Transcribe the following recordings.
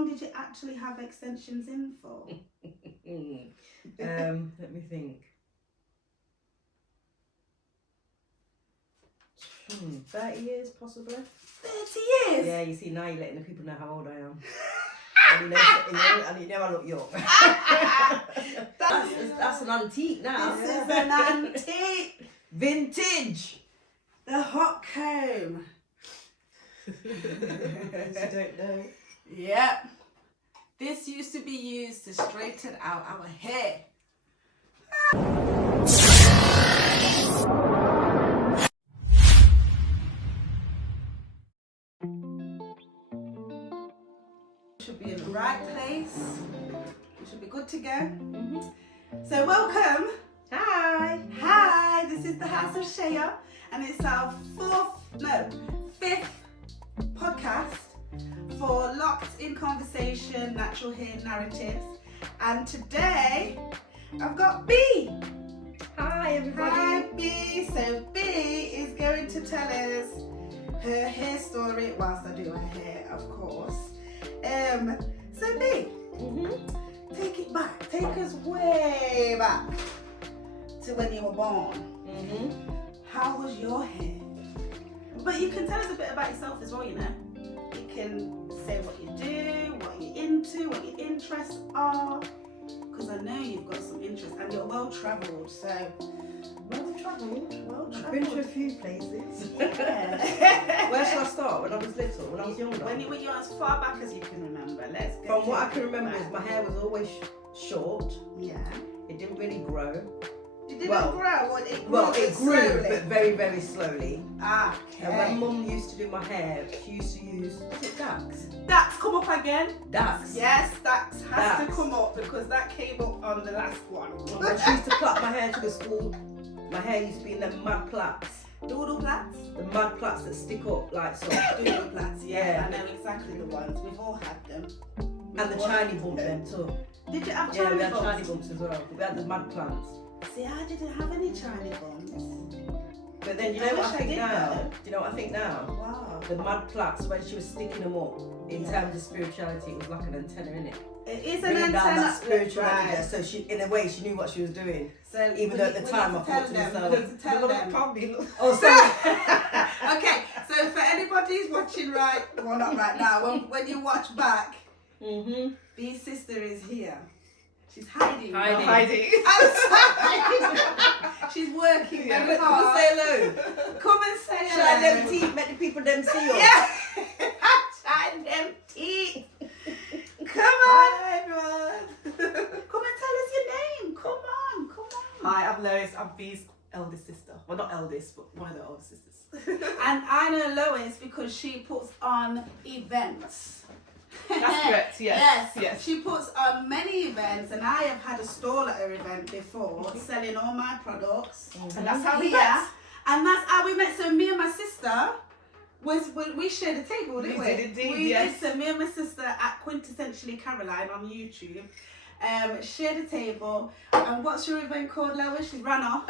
long did you actually have extensions in for? Let me think. 30 years possibly. 30 years? Yeah, you see, now you're letting the people know how old I am. and you know I look young. that's an antique now. This is an antique. Vintage. The hot comb. You don't know. Yep. This used to be used to straighten out our hair. Should be in the right place. We should be good to go. So welcome. Hi, this is the House of Shea, and it's our fifth podcast for Locked in Conversation Natural Hair Narratives. And today I've got B. Hi everybody. Hi B. So B is going to tell us her hair story whilst I do her hair, of course. So B, take it back. Take us way back to when you were born. How was your hair? But you can tell us a bit about yourself as well, you know. You can say what you do, what you're into, what your interests are. Because I know you've got some interest and you're well travelled, so. Well travelled. I've been to a few places. Yeah. Where shall I start? When I was little, when I was younger? When you're as far back as you can remember. Let's go. From what I can remember is my hair was always short. Yeah. It didn't really grow. It didn't grow. It grew, slowly. but very, very slowly. Okay. And when Mum used to do my hair, she used to use, was it Dax? Dax, come up again. Dax. Yes, Dax has to come up because that came up on the last one. When she used to plait my hair to the school, my hair used to be in them mud plaits. Doodle plaits? The mud plaits that stick up like so. Doodle plaits, yeah. I know exactly the ones. We've all had them. And the shiny bump then too. Did you have Yeah, shiny we had bumps? shiny bumps as well. We had the mud plants. See, I didn't have any shiny bumps. But then you know what I think now? Do you know what I think now? Wow. The mud plaits, when she was sticking them up, in terms of spirituality, it was like an antenna, innit? It is an Bringing down antenna. that spirituality. Right. So she, in a way, she knew what she was doing. So even though at the time I thought to myself, we need to tell them. Oh, sorry. Okay, so for anybody who's watching not right now, when you watch back, B's sister is here. She's hiding. Hiding. She's working very Come hard. say hello. Come and say hello. Shine them teeth, make the people them see you. Yeah. Shine them teeth. Come on. Hi everyone. Come and tell us your name. Come on. Hi, I'm Lois. I'm B's eldest sister. Well, not eldest, but one of the older sisters. And I know Lois because she puts on events. That's correct, yes. She puts on many events, and I have had a stall at her event before, selling all my products. And that's how we met. met. And that's how we met. So me and my sister we shared a table, didn't we? We did indeed, yes. So me and my sister at Quintessentially Caroline on YouTube shared a table. And what's your event called, Lois? She ran off.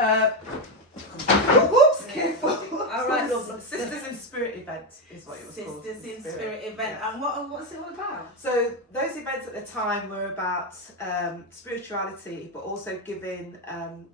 Oops, careful. All right, love. Sisters in Spirit event is what it was called. Sisters in Spirit event. Yeah. And what's it all about? So those events at the time were about spirituality, but also giving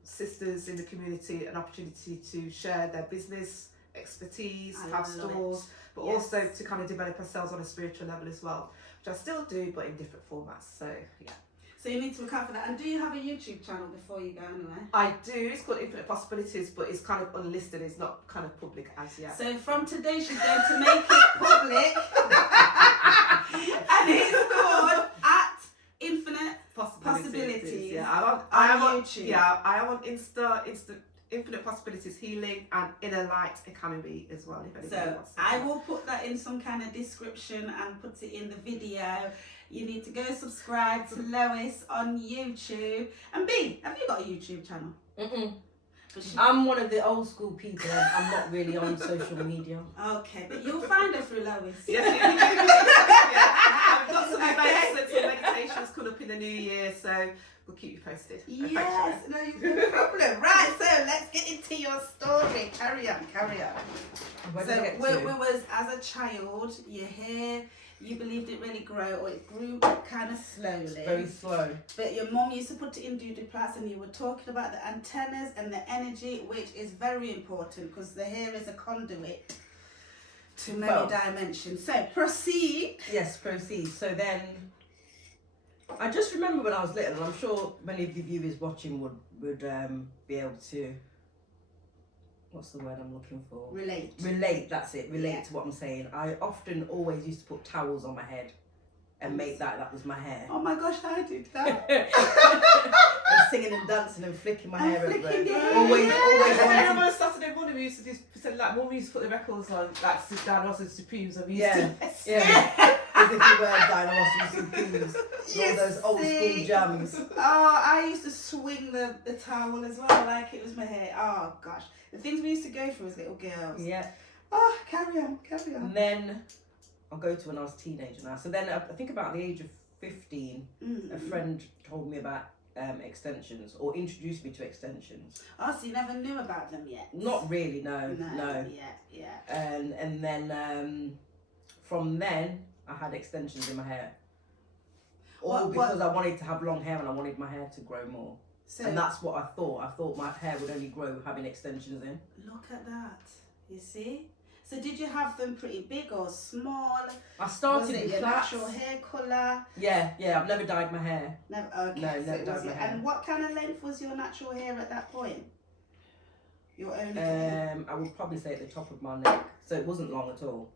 sisters in the community an opportunity to share their business expertise, have stores, but also to kind of develop ourselves on a spiritual level as well, which I still do, but in different formats. So yeah. So you need to look out for that. And do you have a YouTube channel before you go anyway? I do. It's called Infinite Possibilities, but it's kind of unlisted. It's not kind of public as yet. So from today, she's going to make it public. And it's called at Infinite Possibilities. Yeah, I am on YouTube. Yeah, I am on Insta Infinite Possibilities Healing and Inner Light Academy as well. If anybody wants to. I will put that in some kind of description and put it in the video. You need to go subscribe to Lois on YouTube. And B, have you got a YouTube channel? I'm one of the old school people. I'm not really on social media. Okay, but you'll find her through Lois. Yes, I've got some events and some meditations coming up in the new year, so we'll keep you posted. Yes, no problem. Right, so let's get into your story. Carry on. Where did I get So to? we was as a child, your hair you believed it really grow, or it grew kind of slowly. Very slow. But your mum used to put it in Duduplast, and you were talking about the antennas and the energy, which is very important because the hair is a conduit to many dimensions. So proceed. Yes, proceed. So then, I just remember when I was little, and I'm sure many of the viewers watching would be able to. What's the word I'm looking for? Relate. Relate. That's it. Relate to what I'm saying. I often always used to put towels on my head and make that was my hair. Oh my gosh, I did that. And singing and dancing and flicking my hair everywhere. Always I remember wanted. on Saturday morning we used to do pretend like when we used to put the records on, like sit down also Supremes, and we used to Yeah. As if we were dinosaurs and Supremes. All those old school jams. Oh, I used to swing the towel as well, like it was my hair. Oh gosh, the things we used to go through as little girls. Yeah. Oh, carry on. And then I'll go to when I was a teenager now. So then I think about the age of 15, a friend told me about extensions, or introduced me to extensions. Oh, so you never knew about them yet? Not really, no. Yeah. And then from then I had extensions in my hair. All because I wanted to have long hair and I wanted my hair to grow more. So, and that's what I thought. I thought my hair would only grow having extensions in. Look at that. You see? So did you have them pretty big or small? I started with your natural hair colour? Yeah. I've never dyed my hair. Never. Okay. No, never dyed my hair. And what kind of length was your natural hair at that point? Your own hair? I would probably say at the top of my neck. So it wasn't long at all.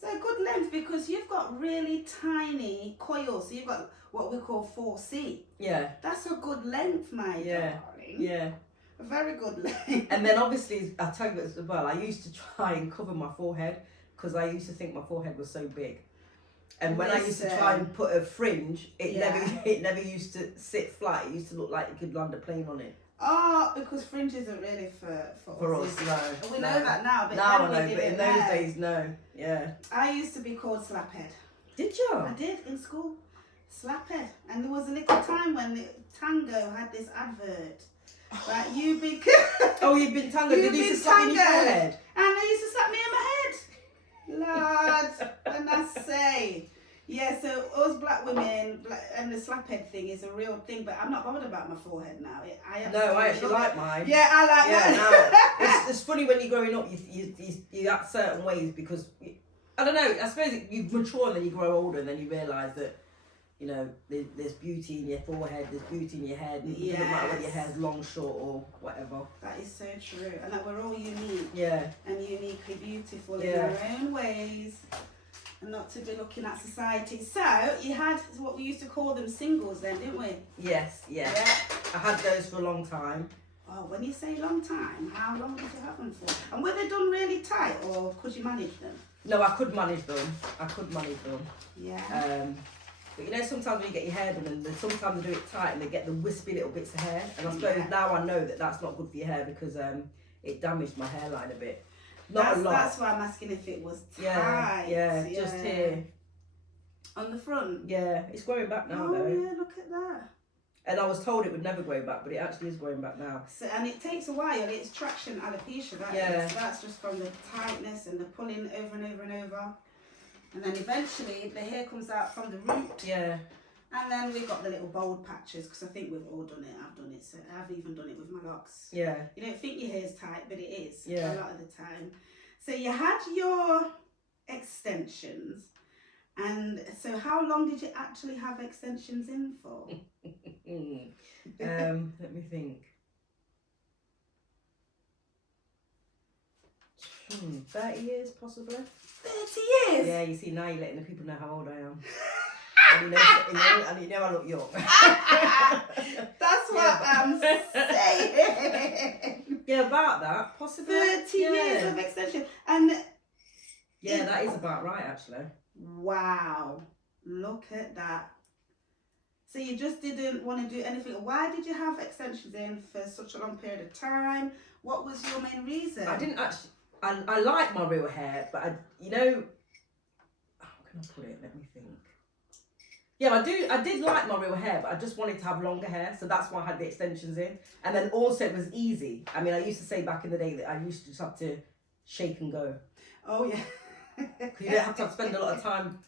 So a good length, because you've got really tiny coils. So you've got what we call 4C. Yeah. That's a good length, my darling. Yeah. A very good length. And then obviously, I'll tell you as well, I used to try and cover my forehead because I used to think my forehead was so big. And when I used to try and put a fringe, it never used to sit flat. It used to look like you could land a plane on it. Oh, because fringes are really for us, no. We know that now, but now I know, but in those days, no. Yeah. I used to be called Slaphead. Did you? I did, in school. Slaphead. And there was a little time when Tango had this advert. Right, you big... Oh, you've been Tango. Did you used to slap me in your forehead? And they used to slap me in my head. Lord, when I say... Yeah, so us black women, and the slaphead thing is a real thing, but I'm not bothered about my forehead now. I actually like mine. Yeah, I like mine. No, it's funny when you're growing up, you act certain ways because, I don't know, I suppose you mature and then you grow older and then you realise that, you know, there's beauty in your forehead, there's beauty in your head, and it doesn't matter whether your hair's long, short or whatever. That is so true, and that we're all unique. Yeah. And uniquely beautiful in our own ways. And not to be looking at society. So you had what we used to call them singles then, didn't we? Yes, yeah. I had those for a long time. Oh, when you say long time, how long did you have them for? And were they done really tight, or could you manage them? No, I could manage them. Yeah. But you know, sometimes when you get your hair done, and sometimes they do it tight and they get the wispy little bits of hair. And I suppose now I know that that's not good for your hair because it damaged my hairline a bit. Not a lot. That's why I'm asking if it was tight. Yeah, just here. On the front? Yeah, it's growing back now though. Oh yeah, look at that. And I was told it would never grow back, but it actually is growing back now. So, and it takes a while. It's traction alopecia, that's just from the tightness and the pulling over and over and over. And then eventually the hair comes out from the root. Yeah. And then we've got the little bold patches, because I think we've all done it. I've done it. So I've even done it with my locks. Yeah. You don't think your hair's tight, but it is a lot of the time. So you had your extensions. And so how long did you actually have extensions in for? Let me think. 30 years possibly. 30 years? Yeah, you see, now you're letting the people know how old I am. and you know I look young. That's what I'm saying. Yeah, about that, possibly. 30 years of extension. And yeah, that is about right, actually. Wow. Look at that. So you just didn't want to do anything. Why did you have extensions in for such a long period of time? What was your main reason? I didn't actually... I like my real hair, but how can I put it? Let me think. Yeah, I did like my real hair, but I just wanted to have longer hair, so that's why I had the extensions in. And then also it was easy. I mean, I used to say back in the day that I used to just have to shake and go. Oh yeah. Because you don't have to spend a lot of time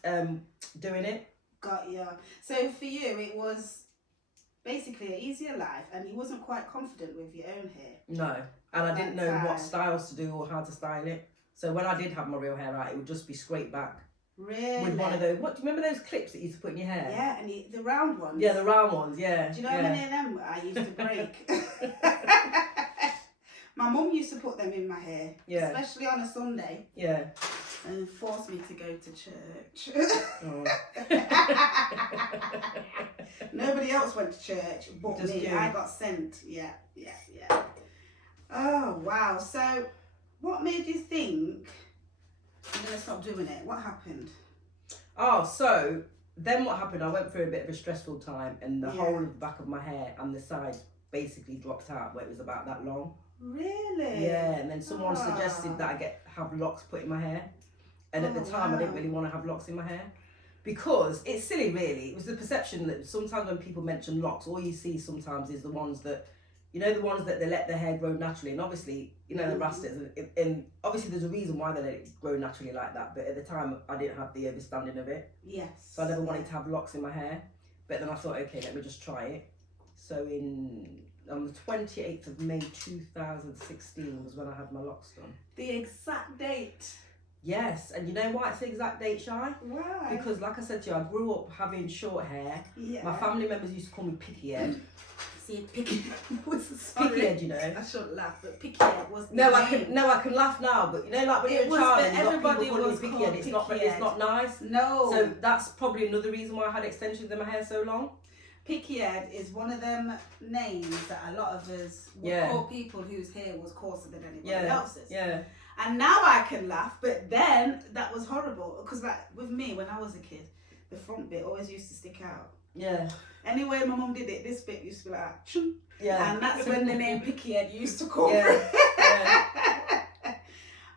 doing it. Got ya. So for you, it was basically an easier life, and you wasn't quite confident with your own hair. No, and I didn't know what styles to do or how to style it. So when I did have my real hair out, it would just be straight back. Really? With one of those, what do you remember those clips that you used to put in your hair? Yeah, and the round ones. Yeah, the round ones, yeah. Do you know how many of them I used to break? My mum used to put them in my hair, especially on a Sunday. Yeah. And force me to go to church. Oh. Nobody else went to church but Just me. you. I got sent. Yeah. Oh, wow. So, what made you think I'm going to stop doing it? What happened? Oh, so then what happened, I went through a bit of a stressful time, and the whole of the back of my hair and the sides basically dropped out where it was about that long. Really? Yeah, and then someone suggested that I have locks put in my hair. And at the time, I didn't really want to have locks in my hair. Because it's silly, really. It was the perception that sometimes when people mention locks, all you see sometimes is the ones that, you know, the ones that they let their hair grow naturally. And obviously, you know, the rastas, and obviously there's a reason why they let it grow naturally like that. But at the time, I didn't have the understanding of it. Yes. So I never wanted to have locks in my hair. But then I thought, okay, let me just try it. So on the 28th of May 2016 was when I had my locks done. The exact date. Yes, and you know why it's the exact date, Shy? Why? Because like I said to you, I grew up having short hair. Yeah. My family members used to call me picky head. See, picky Picky head, you know. I shouldn't laugh, but picky head was the No, I name. can laugh now, but you know, like when It you're a was, child but and you got everybody people calling was you picky called head, picky it's not nice. No. So that's probably another reason why I had extensions in my hair so long. Picky head is one of them names that a lot of us would call people whose hair was coarser than anybody else's. Yeah. And now I can laugh, but then that was horrible. Because like with me, when I was a kid, the front bit always used to stick out. Yeah. Anyway, my mum did it, this bit used to be like, chum. Yeah. And that's when the name picky head used to come Yeah.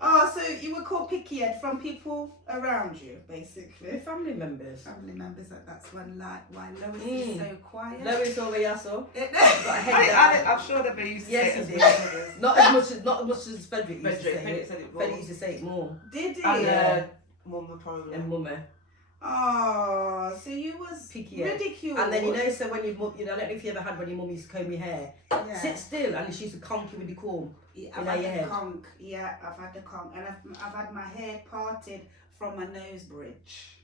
Oh, so you were called picky head from people around you, basically. Family members. Family members, that's when why Lois is so quiet. Lois over Yasso. I'm sure that they used to Yes, say he it did. Not as much as Frederick used to say Frederick it. said it more. Frederick used to say it more. Did he? And Mum probably. And Mummy. Oh, so you was Picky ridiculed. And then you know, so when I don't know if you ever had when your mum used to comb your hair. Yeah. Sit still, and she used to conk you with the comb. Yeah, I've had the conk. Yeah, I've had the conk, and I've had my hair parted from my nose bridge.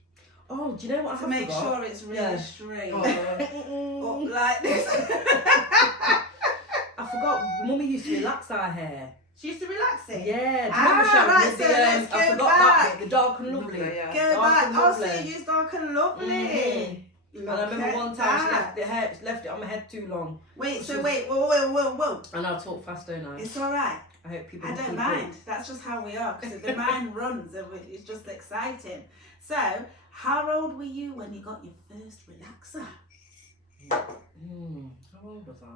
Oh, do you know what I to make forgot? sure it's really straight. Oh. Up like this. I forgot. Mummy used to relax our hair. She used to relax it. Yeah. Do you remember Sharon? Right, so let's I go forgot back. that bit. The dark and lovely. Go back. Oh, so you used dark and lovely. Mm-hmm. And I remember one time she left it on my head too long. Wait, whoa. And I'll talk fast, don't I? It's all right. I hope people. I don't mind. That's just how we are. Because the mind runs, and it's just exciting. So, how old were you when you got your first relaxer? How old was I?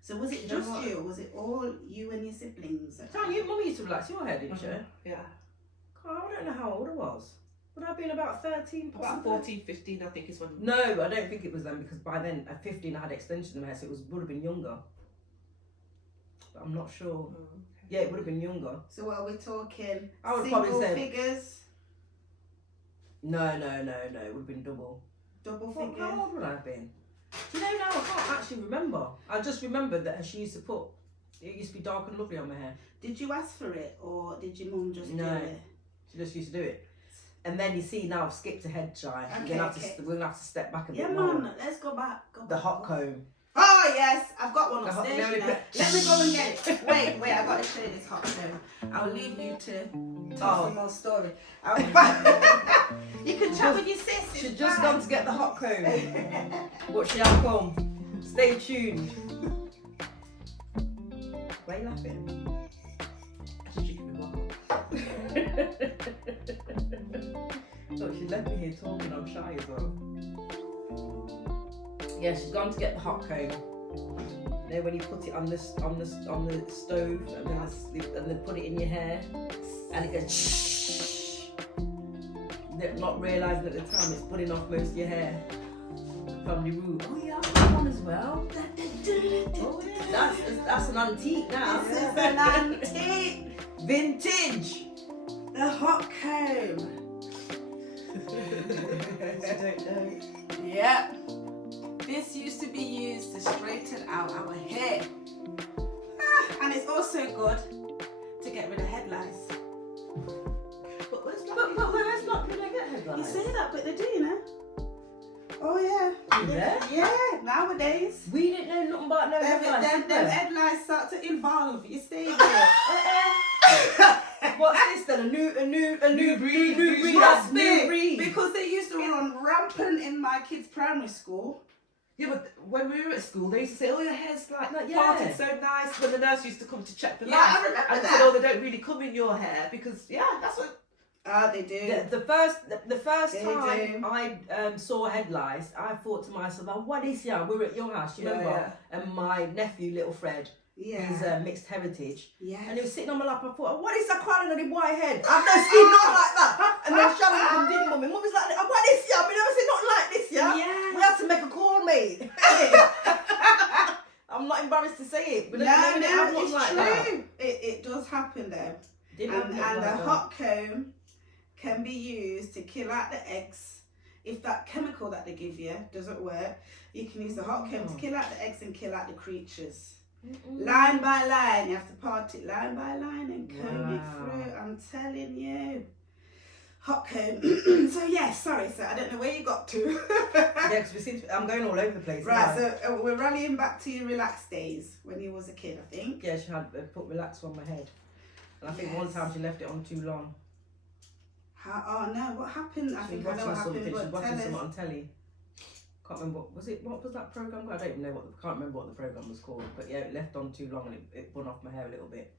So was it just you, or was it all you and your siblings? Your mum used to relax your hair, didn't she? Yeah. God, I don't know how old I was. Would I have been about 13? About 14, 15, I think is when. No, I don't think it was then, because by then at 15 I had extensions in my hair, so it would have been younger. But I'm not sure. Oh, okay. Yeah, it would have been younger. So what are we talking? I would single probably say figures? No, it would have been double. Double How figures? old would I have been? Do you know now? I can't actually remember. I just remembered that she used to put. It used to be dark and lovely on my hair. Did you ask for it, or did your mum just do No. it? She just used to do it. And then you see now I've skipped ahead, Shy. Okay, We're gonna have to step back a bit Yeah, more. man, let's go back. The hot comb. Oh, yes, I've got one The hot- upstairs. no, You know. Let me go and get it. Wait, I've got to show you this hot comb. I'll leave you to tell some more story. You can chat with your sis. She's just gone to get the hot comb. Watch the outcome. Stay tuned. Why are you laughing? Look, she left me here talking. I'm shy as well. Yeah, she's gone to get the hot comb. You know when you put it on the stove and then put it in your hair and it goes shh. Not realising at the time it's putting off most of your hair. Family rule. Oh yeah, I've got one as well. Oh yeah, that's an antique now. This is an antique. Vintage. The hot comb. Yep. This used to be used to straighten out our hair. And it's also good to get rid of head lice. But let's not get headlines. You say that, but they do, you know. Oh yeah. Yeah? Yeah, nowadays. We didn't know nothing about no headlines. Them head lice start to involve. You stay there. What's this then? A new breed? Trust New me, breed. because they used to run rampant in my kids' primary school. Yeah, but when we were at school, they used to say, "Oh, your hair's like Yeah. parted so nice." When the nurse used to come to check for Yeah, lice, I remember and that. said, "Oh, they don't really come in your hair because that's what." Ah, they do. Yeah, the first They time do. I saw head lice, I thought to myself, "Oh, what is that?" We were at your house, you remember? And my nephew, little Fred, Yeah. he's mixed heritage, Yes. and he was sitting on my lap. I thought, "What is that crying on the white head? I've never seen nothing like that." And then Shannon comes in, mummy. Mummy's like, "Oh, what is that? I've never seen nothing like this, yeah." Yes. We have to make a call, mate. I'm not embarrassed to say it, but No, didn't have nothing it's like true. that. It does happen though. Didn't have And nothing the like that. hot comb can be used to kill out the eggs. If that chemical that they give you doesn't work, you can use the hot comb to kill out the eggs and kill out the creatures. Line by line, you have to part it line by line and comb it through. I'm telling you. Hot comb. So yeah, sorry, so I don't know where you got to. Yeah, because I'm going all over the place. Right, now. so we're rallying back to your relaxed days when you was a kid, I think. Yeah, she had put relaxer on my head. And I think one Yes. time she left it on too long. Oh no, what happened? I She think was I know watching what something, happened, she was but watching tell something us. on telly. Can't remember what was that programme? I don't even know can't remember what the programme was called. But yeah, it left on too long and it bun off my hair a little bit.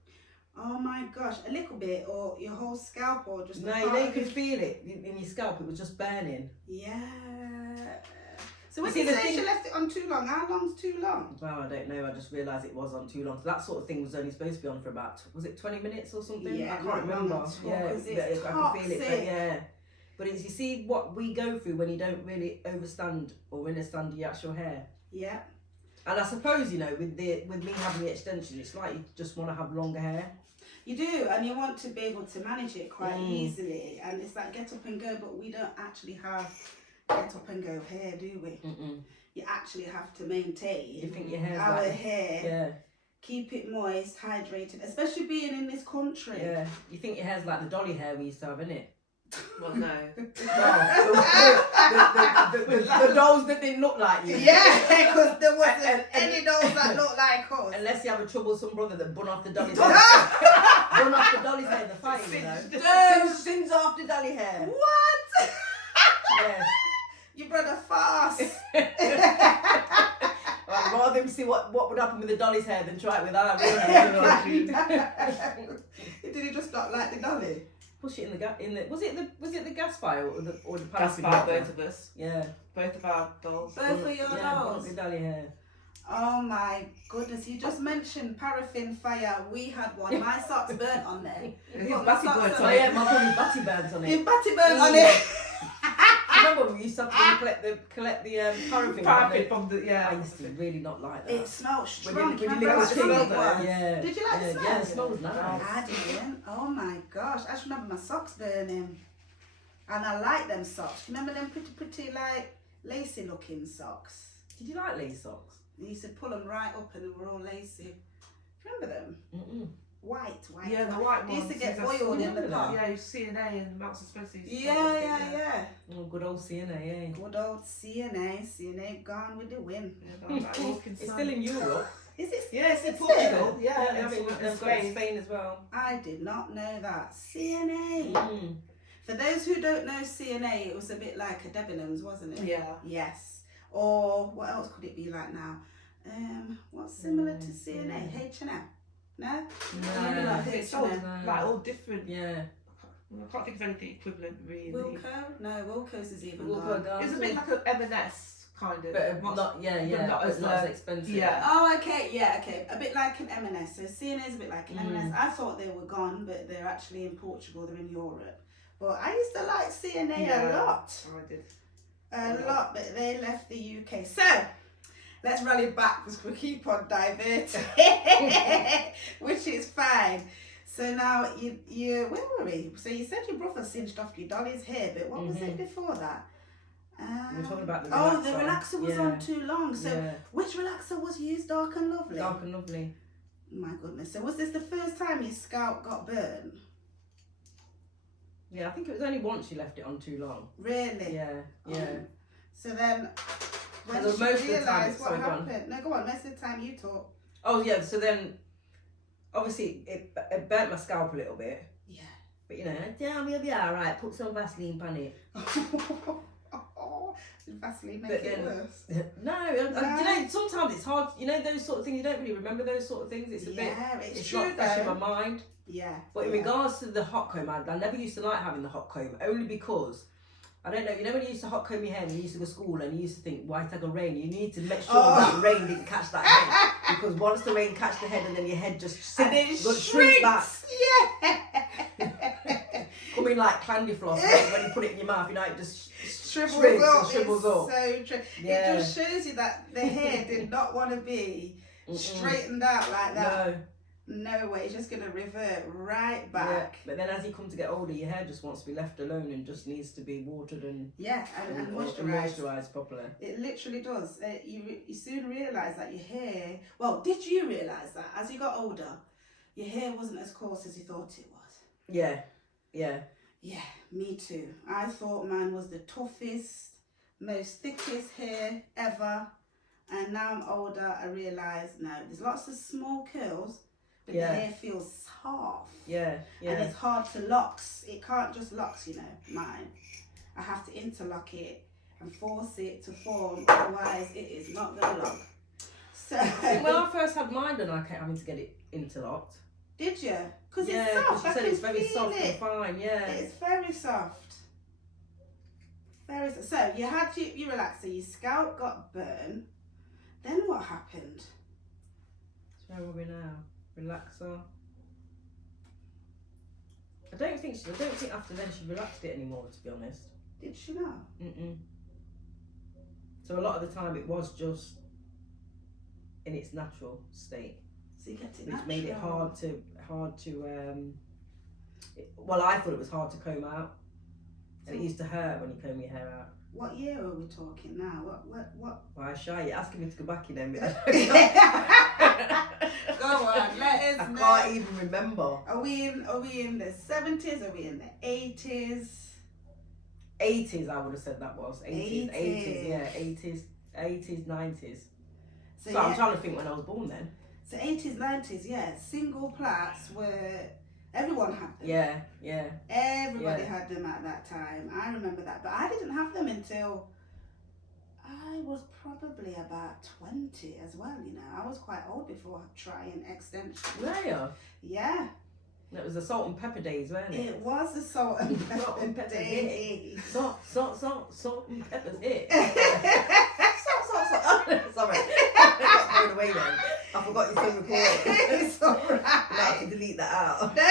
Oh my gosh, a little bit, or your whole scalp, or just No, a you part know you of could it? feel it in your scalp, it was just burning. Yeah. So when See, you the say thing- she left it on too long, how long's too long? Well, I don't know, I just realised it was on too long. So that sort of thing was only supposed to be on for about, was it 20 minutes or something? Yeah, I can't not long remember. at all, Yeah, 'cause it's I can feel it, but toxic. yeah. But it's, you see what we go through when you don't really overstand or understand your actual hair. Yeah. And I suppose, you know, with me having the extension, it's like you just want to have longer hair. You do, and you want to be able to manage it quite Mm. easily. And it's like get up and go, but we don't actually have get up and go hair, do we? Mm-mm. You actually have to maintain You think your hair's our like... hair, Yeah, keep it moist, hydrated, especially being in this country. yeah. You think your hair's like the dolly hair we used to have, innit? Well, no. The dolls that didn't look like you. Yeah, because there wasn't any dolls that look like us. Unless you have a troublesome brother that bun off the dolly's hair. Bun off the dolly's hair in the fight, you know. Sins off the dolly hair. What? Yes. Your brother fast. I'd rather him see what would happen with the dolly's hair than try it with our real hair. Did he just not like the dolly? Push it in the was it the gas fire or the Gas paraffin fire, lighter? both of us. Yeah. Both of our dolls. Both of your Yeah, bun dolls. off the dolly hair. Oh my goodness, you just mentioned paraffin fire. We had one. My socks burnt on there. His Got my batty socks burnt on Oh on yeah, it. my brother's batty burns on it. Your batty burnt on it. Remember when we used to have to collect the paraffin? Paraffin from the, I yeah. used to really not like that. It smelled When strong. you Remember lick how the strong tin, it was? yeah. Did you like the smell? Yeah, the smell was nice. I didn't. Oh my gosh, I just remember my socks burning. And I like them socks. Remember them pretty like lacy looking socks? Did you like lace socks? You used to pull them right up and they were all lacy. Remember them? Mm-mm. White. Yeah, the white They ones. used to get That's- oiled in the remember pot. Yeah, CNA and Mounts and Spencer. Yeah. Oh, good old CNA, eh? Good old CNA. CNA gone with the wind. It's still in Europe. Is it? Yeah, it's in Is Portugal. it? Yeah, they have it in and Spain. Spain. As well. I did not know that. CNA. Mm. For those who don't know CNA, it was a bit like a Debenhams, wasn't it? Yeah. Yes. Or what else could it be like now? What's similar to CNA? H&M? No? Maybe like It's H&M. all, like all different. Yeah. I can't think of anything equivalent really. Wilco? No, Wilco's is even Wilco gone. Gardens. It's a bit like an M&S kind of. But Not- not not as, expensive. yeah. Oh, okay, yeah, okay. A bit like an M&S. So CNA is a bit like an M&S. I thought they were gone, but they're actually in Portugal. They're in Europe. But I used to like CNA a lot. I did. A lot, but they left the UK. So, let's rally back because we keep on diverting, which is fine. So now you where were we? So you said your brother singed off your dolly's hair, but what was it before that? We were talking about the relaxer. relaxer. Oh, the relaxer was on too long. So which relaxer was used? Dark and Lovely? Dark and Lovely. My goodness. So was this the first time your scalp got burnt? Yeah, I think it was only once she left it on too long. Really? Yeah. So then when most she of the time realised what happened. No, go on, most of the time you talk. Oh yeah, so then obviously it burnt my scalp a little bit. Yeah. But you know, yeah, we'll be alright, put some Vaseline on it. Did Vaseline make it worse? No, you know, sometimes it's hard, you know, those sort of things, you don't really remember those sort of things. It's a bit, it's it's true, not fresh in my mind. Yeah. But in regards to the hot comb, I never used to like having the hot comb, only because, I don't know, you know when you used to hot comb your hair and you used to go to school and you used to think, why take a rain? You need to make sure that the rain didn't catch that head. Because once the rain catch the head and then your head just shrink back. Yeah. Coming like candy floss when you put it in your mouth, you know, it just shrivels shrivels up. So true. Yeah. It just shows you that the hair did not want to be straightened out like that. No way, it's just going to revert right back. Yeah. But then as you come to get older, your hair just wants to be left alone and just needs to be watered and moisturised properly. It literally does. You soon realise that your hair... Well, did you realise that as you got older, your hair wasn't as coarse as you thought it was? Yeah. Yeah, me too. I thought mine was the toughest, most thickest hair ever. And now I'm older, I realise, no, there's lots of small curls, but the hair feels soft. Yeah. And it's hard to locks. It can't just locks, you know, mine. I have to interlock it and force it to form, otherwise it is not going to lock. So when I first had mine done, I kept having to get it interlocked. Did you? Because it's soft. You said it's very soft and fine, It's very soft. Very soft. So you had your relaxer, your scalp got burned. Then what happened? So where are we now? Relaxer. I don't think after then she relaxed it anymore, to be honest. Did she not? So a lot of the time it was just in its natural state. So you get it which natural. made it hard to well, I thought it was hard to comb out, and it used to hurt when you comb your hair out. What year are we talking now? What? Why shy? You're asking me to go back in them. Go on, let us know. I can't even remember. Are we in the 70s? Are we in the 80s? 80s, I would have said that was 80s, yeah, 80s, 90s. So I'm trying to think when I was born then. So 80s, 90s, yeah. Single plaits were, everyone had them. Yeah. Everybody had them at that time. I remember that. But I didn't have them until I was probably about 20 as well, you know. I was quite old before trying extensions. Were you? Yeah. It was the salt and pepper days, weren't it? It was the salt and pepper days. Salt and pepper's it. Salt. Sorry. I got thrown away then. I forgot you still recording. It's alright. I have to delete that out. No,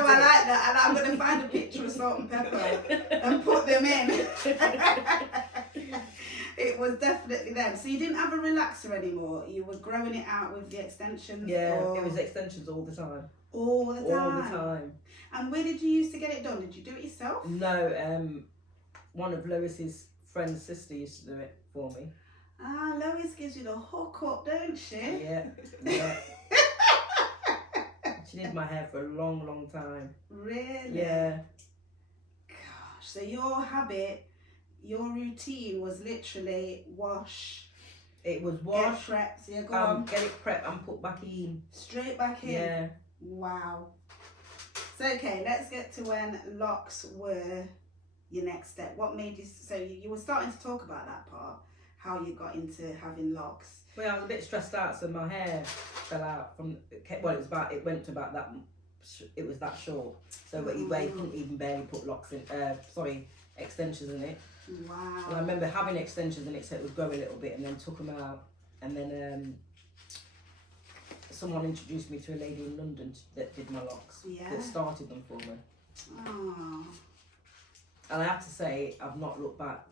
I like that. And I'm going to find a picture of salt and pepper and put them in. It was definitely them. So you didn't have a relaxer anymore. You were growing it out with the extensions. Yeah, it was extensions all the time. All the time. All the time. And where did you used to get it done? Did you do it yourself? No, one of Lois's friend's sister used to do it for me. Ah, Lois gives you the hook up, don't she? Yeah. She did my hair for a long time. Really? Yeah. Gosh, so your habit, your routine was literally wash. It was wash, get prepped, yeah, go on. get it prepped and put back in. Straight back in? Yeah. Wow. So, okay, let's get to when locks were your next step. What made you, so you were starting to talk about that part, how you got into having locks. Well, I was a bit stressed out, so my hair fell out from, well, it went to about that, it was that short. So where you couldn't even barely put locks in, extensions in it. Wow. And I remember having extensions in it, so it would grow a little bit, and then took them out. And then someone introduced me to a lady in London that did my locks, that started them for me. Oh. And I have to say, I've not looked back.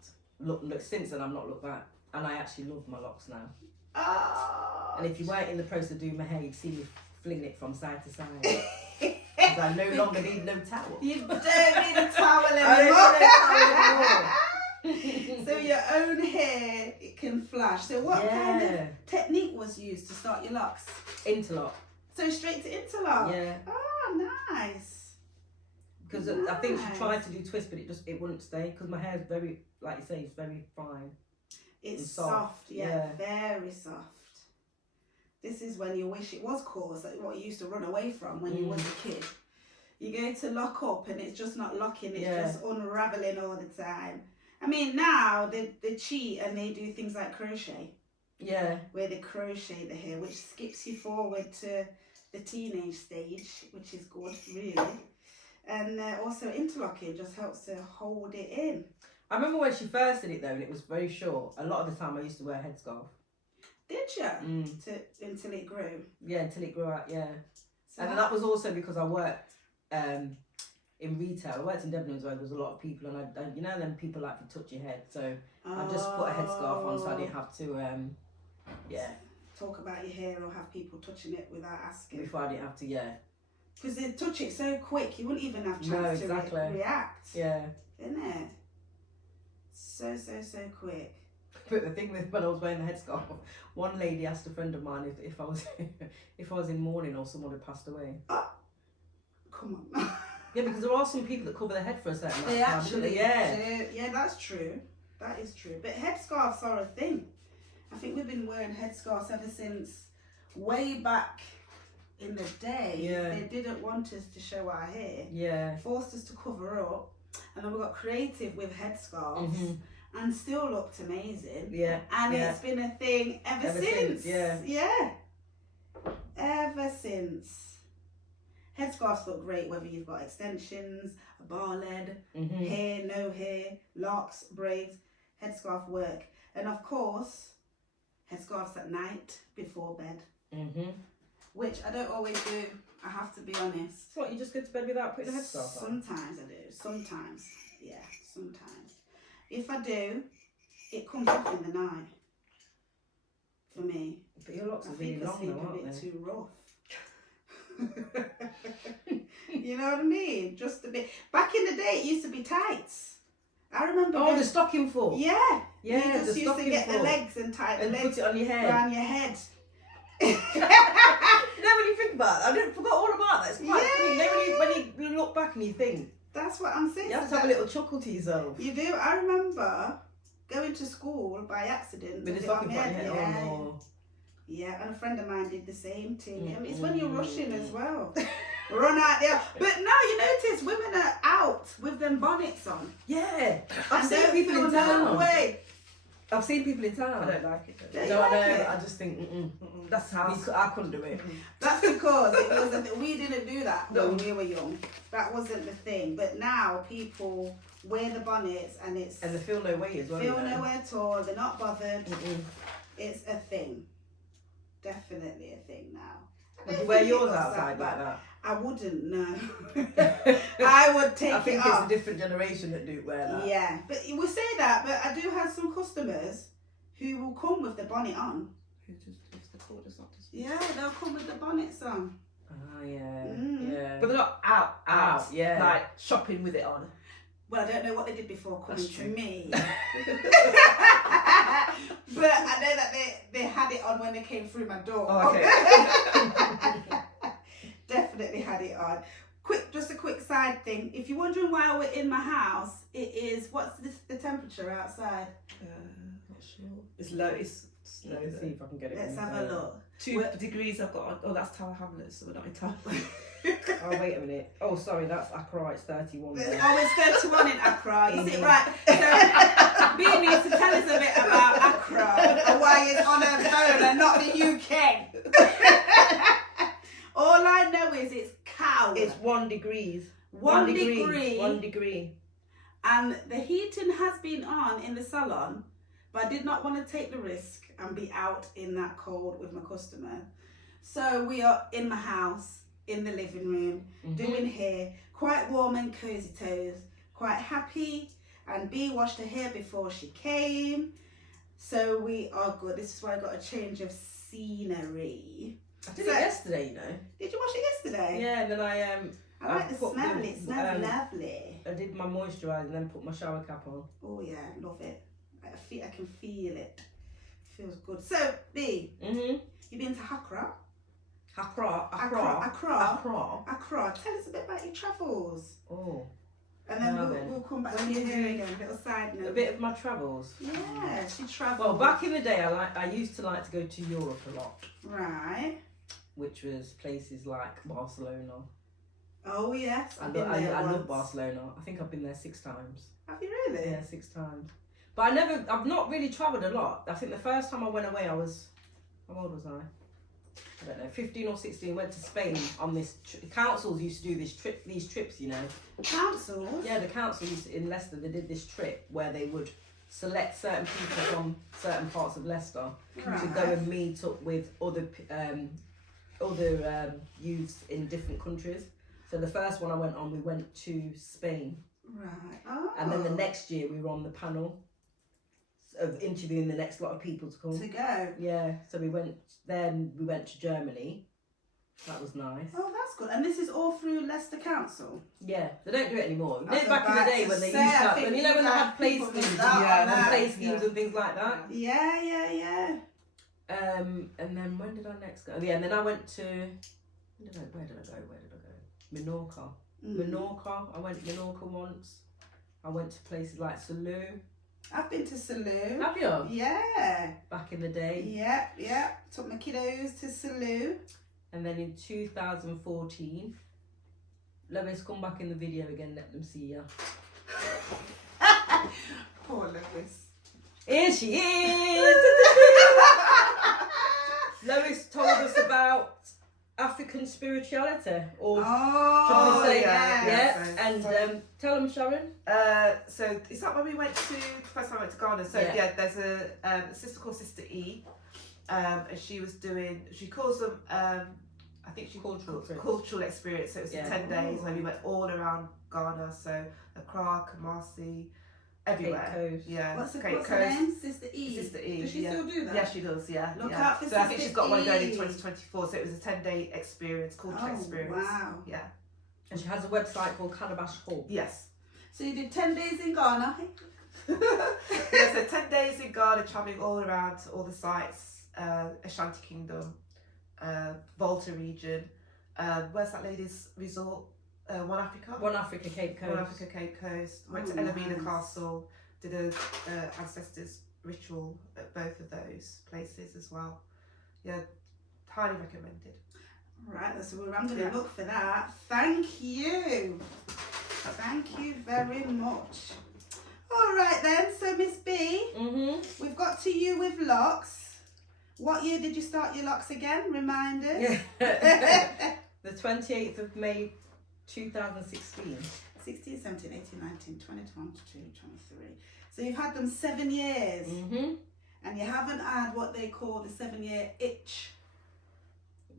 Since then, I've not looked back. And I actually love my locks now. Oh. And if you weren't in the process of doing my hair, you'd see me flinging it from side to side. because I no longer need no towel. You don't need a towel I don't anymore. need a towel anymore. So your own hair, it can flash. So what kind of technique was used to start your locks? Interlock. So straight to interlock? Yeah. Oh, nice. Because I think she tried to do twist, but it wouldn't stay. Because my hair is very, like you say, it's very fine. It's and soft, yeah, very soft. This is when you wish it was coarse, like what you used to run away from when you was a kid. You go to lock up and it's just not locking, it's just unraveling all the time. I mean, now they cheat and they do things like crochet. Yeah. Where they crochet the hair, which skips you forward to the teenage stage, which is good, really. And also interlocking just helps to hold it in. I remember when she first did it though, and it was very short. A lot of the time I used to wear a headscarf. Did you? Until it grew? Yeah, until it grew out, yeah. So and that was also because I worked in retail. I worked in Debenhams where there was a lot of people, and I you know, then people like to touch your head, so I just put a headscarf on so I didn't have to, talk about your hair or have people touching it without asking. Before I didn't have to, Because they touch it so quick, you wouldn't even have chance to react. Yeah. Isn't it? So quick. But the thing with when I was wearing the headscarf, one lady asked a friend of mine if I was if I was in mourning or someone had passed away. Come on. Yeah, because there are some people that cover their head for a certain amount They of time. actually, yeah, that's true. That is true. But headscarves are a thing. I think we've been wearing headscarves ever since way back in the day. Yeah. They didn't want us to show our hair. Yeah. Forced us to cover up. And then we got creative with headscarves and still looked amazing. Yeah. And it's been a thing ever since. Yeah. Ever since. Headscarves look great whether you've got extensions, a bar lead, hair, no hair, locks, braids. Headscarf work. And of course, headscarves at night before bed. Which I don't always do, I have to be honest. What, you just go to bed without putting a headscarf on? Sometimes I do. Sometimes. Yeah, sometimes. If I do, it comes off in the night. For me. But your locks I are really think I long sleep though, a aren't bit they? too rough. You know what I mean? Just a bit. Back in the day, it used to be tights. I remember. Oh, the stocking fork. Yeah. Yeah, you just the used to get fork. the legs and tie the And legs put it on your head. around your head. You know, when you think about it, I forgot all about that. It's quite funny. You know, when you look back and you think. That's what I'm saying. You have to have a little chuckle to yourself. You do. I remember going to school by accident. With a stocking fork on your head. Yeah, and a friend of mine did the same thing. I mean, it's when you're rushing as well. Run out there. But now you notice women are out with them bonnets on. Yeah. I've And seen don't people feel in no town. way. I've seen people in town. I don't like it. Don't No, like no, it? I just think, That's how. I couldn't do it. That's because it was we didn't do that when we were young. That wasn't the thing. But now people wear the bonnets and And they feel no way as well. feel you know. no way at all. They're not bothered. It's a thing. Definitely a thing now. Would you wear yours outside like that? I wouldn't, no. I would take it off. I think it's a different generation that do wear that. Yeah, but we say that, but I do have some customers who will come with the bonnet on. Who just if the cord is not just. Yeah, they'll come with the bonnets on. Ah, yeah. But they're not out, yeah. like shopping with it on. Well, I don't know what they did before coming That's to true. me. But I know that they had it on when they came through my door. Oh, okay. Definitely had it on. Just a quick side thing. If you're wondering why we're in my house, it is, what's the temperature outside? Not sure. It's low. It's low. Let's see if I can get it. Let's in have the a look. 2 degrees I've got on. Oh, that's Tower Hamlets, so we're not in Tower. Oh, wait a minute. Oh, sorry, that's Accra. It's 31 there. Oh, it's 31 in Accra. You see, right. So, Bea needs to tell us a bit about Accra and why it's on her phone and not the UK. All I know is it's cow. It's 1 degree. 1 degree. 1 degree. And the heating has been on in the salon, but I did not want to take the risk and be out in that cold with my customer. So we are in my house, in the living room, doing hair, quite warm and cozy toes, quite happy. And Bea washed her hair before she came. So we are good. This is why I got a change of scenery. I did it yesterday, you know. Did you wash it yesterday? Yeah, and then I like the put smell. It smells lovely. I did my moisturiser and then put my shower cap on. Oh yeah, love it. I can feel it. Feels good. So B, you been to Accra? Accra. Tell us a bit about your travels. Oh. And then we'll come back to you here again. A little side note. A bit of my travels. Yeah, she travelled. Well, back in the day, I used to like to go to Europe a lot. Right. Which was places like Barcelona. Oh yes, I love Barcelona. I think I've been there 6 times. Have you really? Yeah, 6 times. But I've not really travelled a lot. I think the first time I went away, how old was I? I don't know, 15 or 16. Went to Spain on this. Councils used to do these trips, you know. Councils? Yeah, the council in Leicester, they did this trip where they would select certain people from certain parts of Leicester to go and meet up with other youths in different countries. So the first one I went on, we went to Spain. Right. Oh. And then the next year we were on the panel of interviewing the next lot of people to come. To go. Yeah. So we went to Germany. That was nice. Oh, that's good. And this is all through Leicester Council? Yeah. They don't do it anymore. You know, back in the day when they used to, when they had play schemes and things like that. Yeah. And then when did I next go? Yeah, and then I went to where did I go? Menorca. Menorca. I went to Menorca once. I went to places like Salou. I've been to Salou. Have you? Yeah. Back in the day. Yeah. Took my kiddos to Salou. And then in 2014, Lois, come back in the video again, let them see you. Poor Lois. Here she is! Lois told us about African spirituality, or and tell them, Sharon. So is that when we went to the first time I went to Ghana? So yeah, there's a sister called Sister E, and she calls them I think she cultural experience. So it was 10 days, and we went all around Ghana. So Accra, Kumasi, everywhere. Cape Coast. Yeah. What's her name? Sister E. Sister E. Does she still do that? Yeah, she does. Yeah. Look out for Sister E. So I think she's got one going in 2024. So it was a 10-day experience, cultural experience. Wow. Yeah. And she has a website called Calabash Hub. Yes. So you did 10 days in Ghana. Yeah, so 10 days in Ghana, travelling all around all the sites, Ashanti Kingdom, Volta region. Where's that lady's resort? One Africa, Cape Coast. One Africa, Cape Coast. Went to Elamina Castle, did a ancestors ritual at both of those places as well. Yeah, highly recommended. Right, so I'm going to look for that. Thank you. Thank you very much. All right then, so Miss B, we've got to you with Locs. What year did you start your Locs again? Remind us. Yeah. The 28th of May 2016. 16, 17, 18, 19, 20, 22, 23. So you've had them 7 years. And you haven't had what they call the 7-year itch.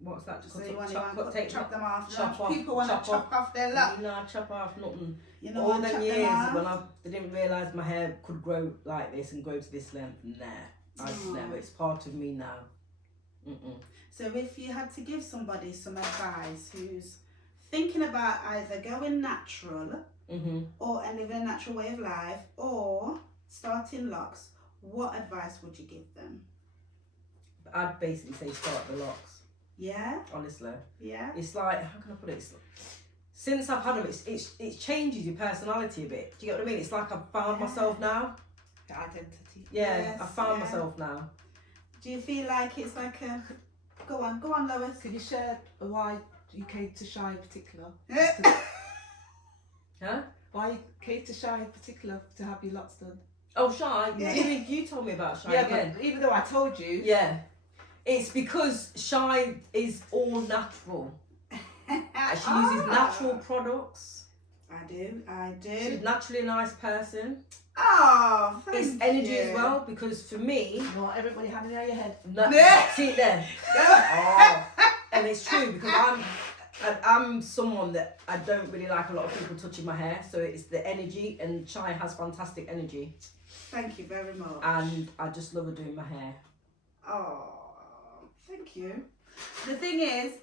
What's that? So you want to chop them off. People want to chop off their locks. No, chop off nothing. You know, all them years when I didn't realise my hair could grow like this and grow to this length. Nah, I just never. It's part of me now. So if you had to give somebody some advice who's thinking about either going natural or living a natural way of life or starting Locs, what advice would you give them? I'd basically say start the Locs. Yeah? Honestly. Yeah? It's like, how can I put it? Since I've had them, it changes your personality a bit. Do you get what I mean? It's like I've found myself now. The identity. Yeah, yes, I've found myself now. Do you feel like it's like a... Go on, Lois. Can you share why you came to Shy in particular? Huh? Why you came to Shy in particular to have your Locs done? Oh, Shy? Yeah. You told me about Shy again. But even though I told you. Yeah. It's because Shy is all natural. She uses natural products. I do. She's naturally a nice person. Oh, thank It's energy as well, because for me... You want everybody having it on your head. See it there. And it's true, because I'm someone that I don't really like a lot of people touching my hair, so it's the energy, and Shy has fantastic energy. Thank you very much. And I just love her doing my hair. Oh, thank you. The thing is,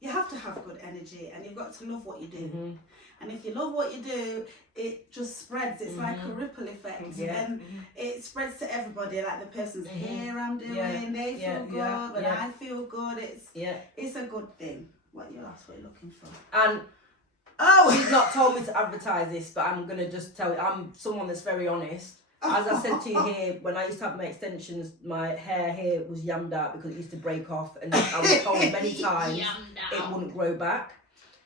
you have to have good energy, and you've got to love what you do. And if you love what you do, it just spreads. It's like a ripple effect, and it spreads to everybody. Like the person's hair I'm doing, they feel good. When I feel good, it's a good thing. What you're looking for. And she's not told me to advertise this, but I'm gonna just tell you, I'm someone that's very honest. As I said to you here, when I used to have my extensions, my hair here was yammed out because it used to break off, and I was told many times it wouldn't grow back.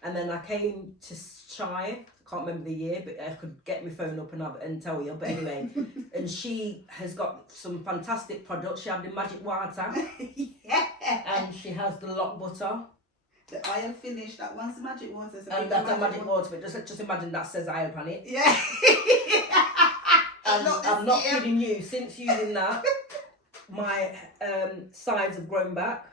And then I came to Shy, can't remember the year, but I could get my phone up and tell you. But anyway, and she has got some fantastic products. She had the magic water, and she has the Loc butter. The oil finish, that one's the magic water. And that's a magic water, but just imagine that says oil on it. Yeah. And I'm not kidding you, since using that, my sides have grown back.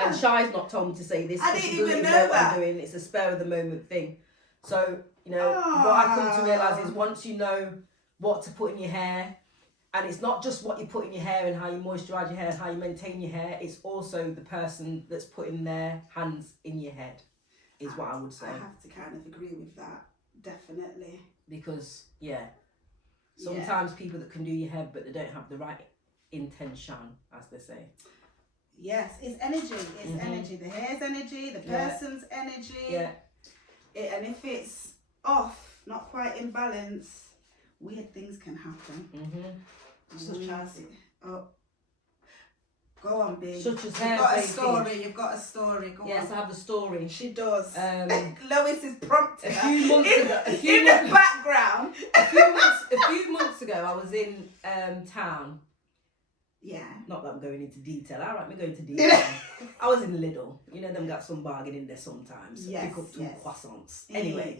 And Shy's not told me to say this. I didn't she doesn't even know what that. I'm doing. It's a spare of the moment thing. So, what I come to realise is once you know what to put in your hair, and it's not just what you put in your hair and how you moisturise your hair and how you maintain your hair, it's also the person that's putting their hands in your head, is what I would say. I have to kind of agree with that, definitely. Because, sometimes people that can do your hair, but they don't have the right intention, as they say. Yes, it's energy. It's energy. The hair's energy, the person's energy. Yeah. And if it's off, not quite in balance, weird things can happen. Such as go on, babe. Such as hair. You've got a story. Go on. Yes, I have a story. She does. Lois is prompting a few months ago. In the background. A few months ago, I was in town. Yeah. Not that I'm going into detail. All right, we're going into detail. I was in Lidl. You know, them got some bargain in there sometimes. Yes, pick up some croissants. Yeah. Anyway,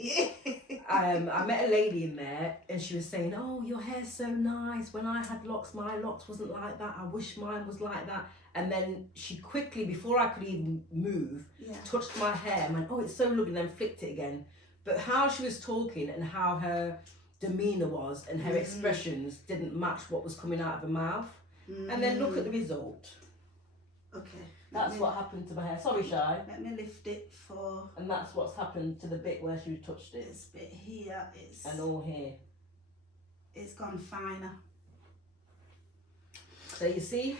I met a lady in there, and she was saying, "Oh, your hair's so nice. When I had locks, my locks wasn't like that. I wish mine was like that." And then she quickly, before I could even move, touched my hair and went, "Oh, it's so lovely," and then flicked it again. But how she was talking and how her demeanour was and her expressions didn't match what was coming out of her mouth. And then look at the result. Okay. That's what happened to my hair. Sorry, Shy. Let me lift it for... And that's what's happened to the bit where she touched it. This bit here, and all here. It's gone finer. So you see?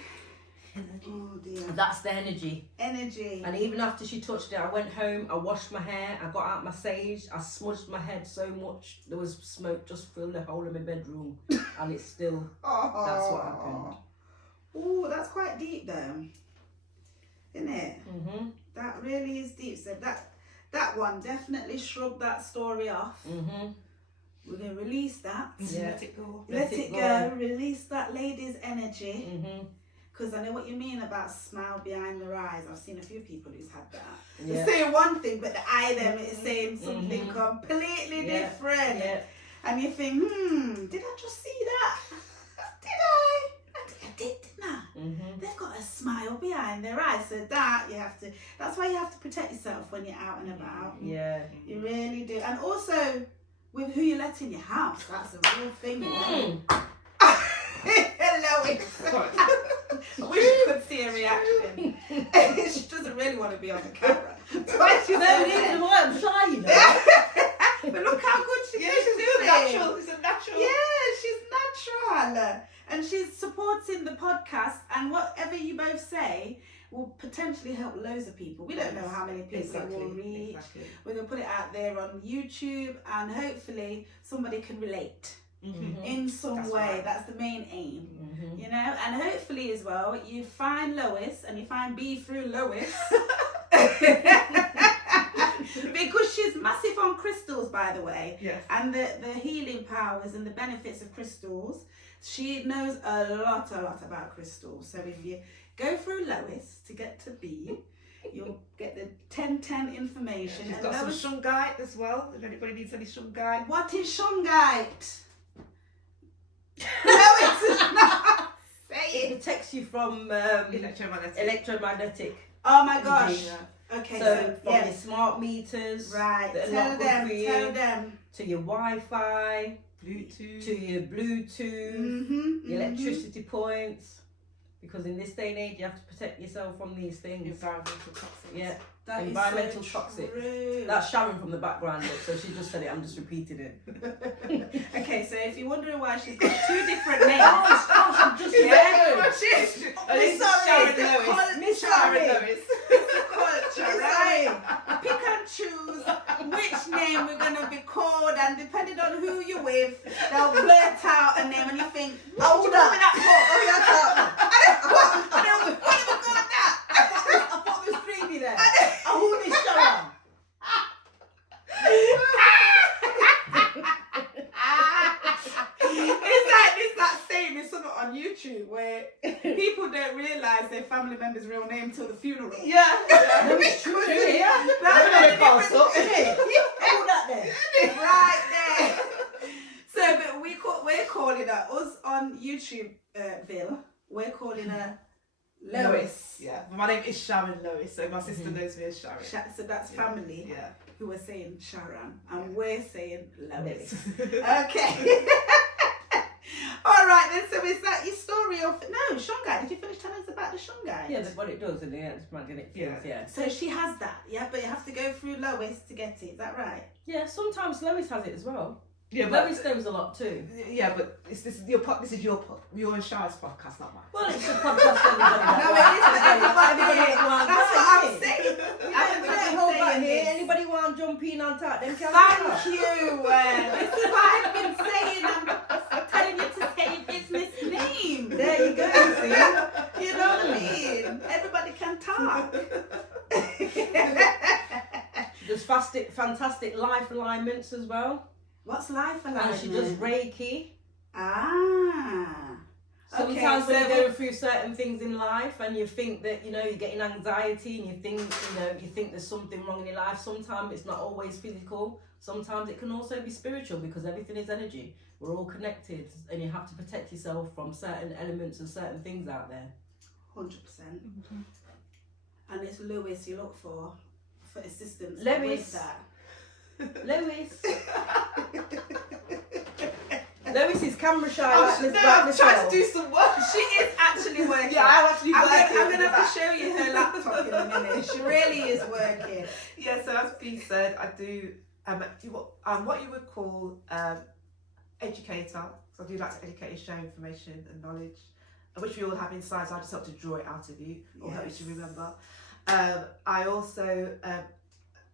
Oh dear. That's the energy. Energy. And even after she touched it, I went home, I washed my hair, I got out my sage, I smudged my head so much, there was smoke just filled the whole of my bedroom. And it's still, that's what happened. Oh, that's quite deep though, isn't it? That really is deep. So that one definitely shrugged that story off. We're going to release that. Let it go. Let it go. Release that lady's energy. Because I know what you mean about smile behind their eyes. I've seen a few people who's had that. They're saying one thing, but the eye them is saying something completely different. And you think, did I just see that? Did I? I did, didn't I? They've got a smile behind their eyes. So that's why you have to protect yourself when you're out and about. Yeah. You really do. And also, with who you let in your house, that's a real thing. Hello. I wish you could see her reaction. She doesn't really want to be on the camera. But she's neither do I. I'm shy, you know. But look how good she's doing. It's a natural. Yeah, she's natural. And she's supporting the podcast, and whatever you both say will potentially help loads of people. We don't know how many people it will reach. We're going to put it out there on YouTube, and hopefully somebody can relate. In some way. That's the main aim, you know. And hopefully as well you find Lois and you find B through Lois because she's massive on crystals, by the way. And the healing powers and the benefits of crystals. She knows a lot about crystals. So if you go through Lois to get to B, you'll get the 10-10 information. She's got some shungite as well, if anybody needs any shungite. What is shungite? No, it's not. Say It protects you from electromagnetic. Oh my gosh. Okay, so from your smart meters, right? That are tell not them. good for you, Tell them. To your Wi-Fi, Bluetooth, to your Bluetooth, your electricity points. because in this day and age you have to protect yourself from these things. Environmental toxins. Yeah. That is Environmental so toxic. true. That's Sharon from the background, look, so she just said it, I'm just repeating it. Okay, so if you're wondering why she's got two different names. I'm just Miss Sharon Lois. Lois. Miss Sharon Sharon Lois. It's the culture, right? Pick and choose which name we're going to be called, and depending on who you're with, they'll blurt out a name and you think, what would you call me that for? Oh, that's out. What have we called that? I thought there was 3 of you there. Who is Sharon? It's that saying, it's something on YouTube where people don't realise their family member's real name till the funeral. Yeah. No, it's true, yeah. Hold that there. Right there. So, but we're calling her, us on YouTube, Bill, we're calling her Lois. Yeah. My name is Sharon Lois, so my sister knows me as Sharon. So that's family Yeah. who are saying Sharon, and we're saying Lois. Yeah. Okay. All right then. So is that your story of no Shungai? Did you finish telling us about the Shungai? Yeah, that's what it does in the end, it's magnetic fields, yeah. So she has that, yeah, but you have to go through Lois to get it. Is that right? Yeah, sometimes Lois has it as well. Yeah, but Lois knows a lot too. yeah, but this is your and Shara's podcast, not mine. Well, it's a podcast for everybody. No, it isn't. Everybody. wants That's that, what I'm innit? saying. We don't hold back here. Anybody want to jump in on top? Them can Thank you. This is what I've been saying. I'm telling you to say your business name. There you go, see? You know what I mean? Everybody can talk. She does fantastic life alignments as well. What's life alignment? And she does Reiki. Ah. Sometimes Okay, when so you're going through certain things in life and you think that, you know, you're getting anxiety and you think there's something wrong in your life, sometimes it's not always physical. Sometimes it can also be spiritual because everything is energy. We're all connected and you have to protect yourself from certain elements and certain things out there. 100%. And it's Lois you look for assistance. Lois. With that. Lois. Lois is camera shy I'm trying to do some work. She is actually working. Yeah, I'm actually working. I'm gonna have to show you her laptop in a minute. She really is working. Yeah, so as Bea said, I do what you would call educator. So I do like to educate and share information and knowledge, which we all have inside. So I just help to draw it out of you or help you to remember. I also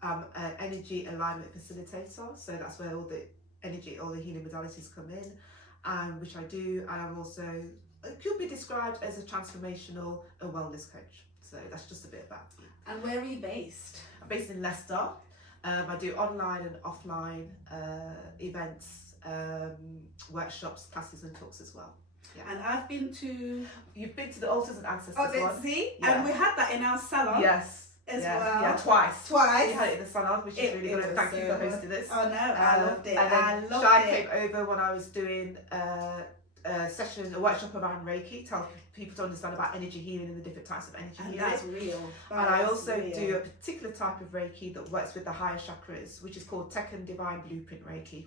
am an energy alignment facilitator. So that's where all the healing modalities come in, which I do. And I'm also, it could be described as a transformational and wellness coach. So that's just a bit about me. And where are you based? I'm based in Leicester. I do online and offline events, workshops, classes and talks as well. Yeah. And I've been to... You've been to the Altars and Ancestors one? See? Yeah. And we had that in our salon. Yes. As yeah. well. Yeah, twice. We had it in the salon, which is really good. was Thank you so for hosting this. Oh no, I loved it. And I then loved Shai it. came over when I was doing a workshop around Reiki, tell people to understand about energy healing and the different types of energy And healing. that's real. And I also do a particular type of Reiki that works with the higher chakras, which is called Tekken Divine Blueprint Reiki.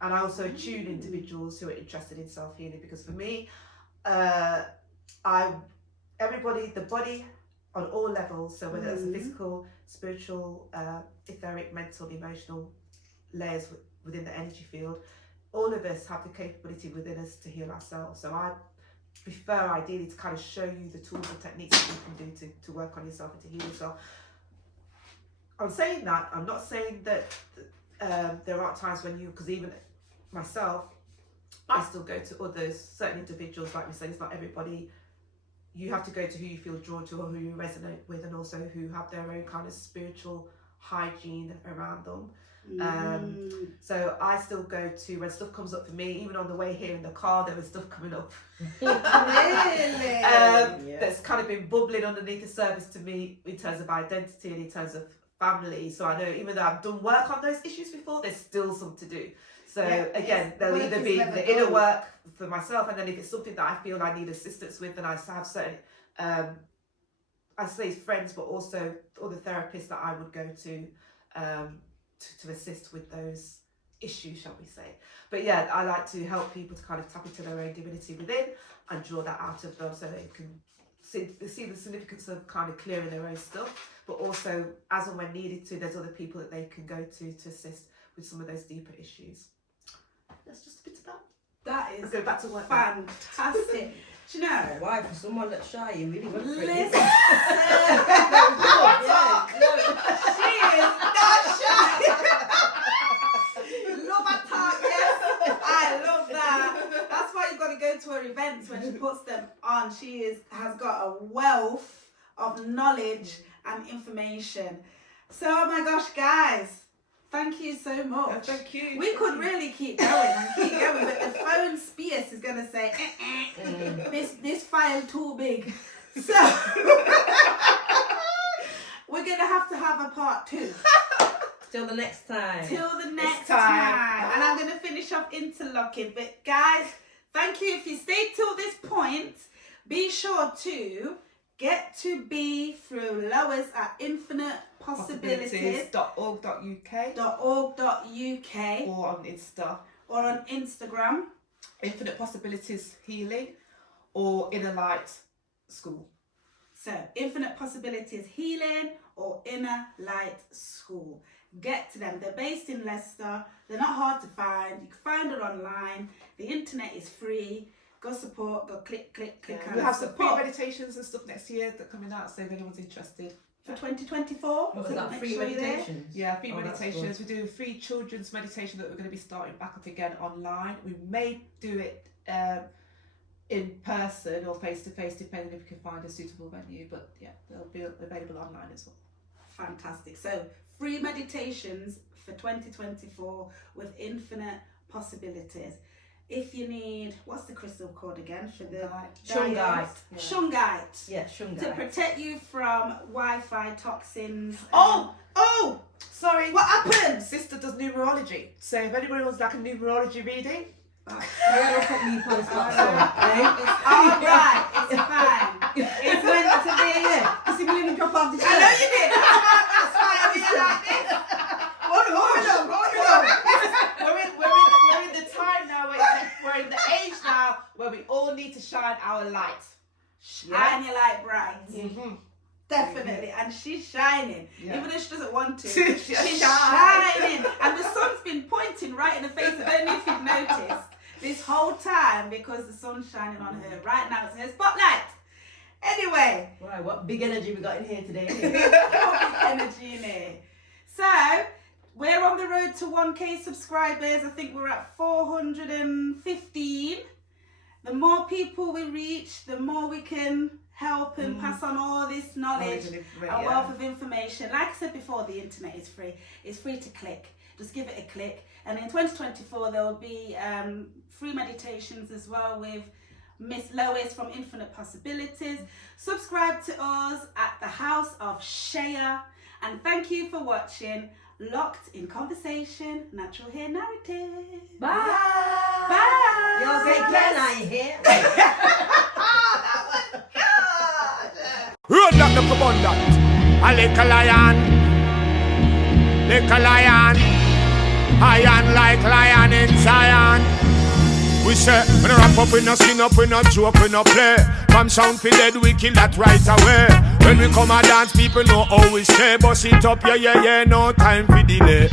And I also tune individuals who are interested in self-healing, because for me, everybody, the body on all levels, so whether it's a physical, spiritual, etheric, mental, emotional layers within the energy field, all of us have the capability within us to heal ourselves. So I prefer ideally to kind of show you the tools and techniques that you can do to work on yourself and to heal yourself. I'm saying that, I'm not saying that there aren't times when because even myself, I still go to others, certain individuals, like we say, it's not everybody. You have to go to who you feel drawn to or who you resonate with, and also who have their own kind of spiritual hygiene around them. So I still go to, when stuff comes up for me, even on the way here in the car, there was stuff coming up. Really? That's kind of been bubbling underneath the surface to me in terms of identity and in terms of family. So I know even though I've done work on those issues before, there's still some to do. So again, there'll either be the inner work for myself, and then if it's something that I feel I need assistance with, then I have certain, I say friends, but also other therapists that I would go to assist with those issues, shall we say. But yeah, I like to help people to kind of tap into their own divinity within and draw that out of them so they can see the significance of kind of clearing their own stuff, but also as and when needed to, there's other people that they can go to assist with some of those deeper issues. That's just a bit of that. That is Let's go back to work now. fantastic. Do you know? Why, for someone that's shy, you really went for it. Listen. Yeah, She is not shy. Love her talk, yes. I love that. That's why you've got to go to her events when she puts them on. She has got a wealth of knowledge and information. So, oh my gosh, guys, thank you so much. Thank you. We could really keep going and keep going, but the phone space is going to say, this file too big. So, we're going to have a part 2. till the next time. Till the next time. And I'm going to finish off interlocking. But guys, thank you. If you stayed till this point, be sure to get to be through Lois at infinitepossibilities.org.uk or on Insta or on Instagram. Infinite Possibilities Healing or Inner Light School. So Infinite Possibilities Healing or Inner Light School. Get to them. They're based in Leicester. They're not hard to find. You can find it online. The internet is free. Go support. Go click. We have some free meditations and stuff next year that are coming out, so if anyone's interested. For 2024. What was that? Make Free sure you're there. meditations? Yeah, free Oh, that's meditations. good. We're doing free children's meditation that we're going to be starting back up again online. We may do it in person or face to face, depending if we can find a suitable venue. But yeah, they'll be available online as well. Fantastic. So free meditations for 2024 with Infinite Possibilities. If you need, what's the crystal called again for the Shungite. diet? Yeah. Shungite. Yeah, To shungite. protect you from Wi-Fi toxins. Oh, sorry. What happened? Sister does numerology. So if anybody wants like a numerology reading, Where put me upon the spot, It's all right. It's fine. It's when it's a day. You see me let me drop off the I know chair. you did. That's why I'm here like this. Hold on. we're in the time now. We're in the age now where we all need to shine our light. Shine your light bright. Mm-hmm. Definitely. And she's shining. Yeah. Even though she doesn't want to. She's She's shining. shining. And the sun's been pointing right in the face. I don't know if you've noticed this whole time because the sun's shining on her. Right now it's her spotlight. Anyway. Right, what big energy we got in here today. Energy in here. So we're on the road to 1K subscribers. I think we're at 415. The more people we reach, the more we can help and pass on all this knowledge and wealth of information. Like I said before, the internet is free. It's free to click. Just give it a click. And in 2024, there will be free meditations as well with Miss Lois from Infinite Possibilities. Subscribe to us at the House of Shea. And thank you for watching Locked in Conversation, Natural Hair Narrative. Bye. Bye. You're great girl, I hear. Road lock up abundant. A little lion, iron like lion in Zion. We say, when we wrap up, we no skin up, we no joke, we no play. From sound fi dead, we kill that right away. When we come a dance, people know how we stay. Bust it up, yeah, no time for delay.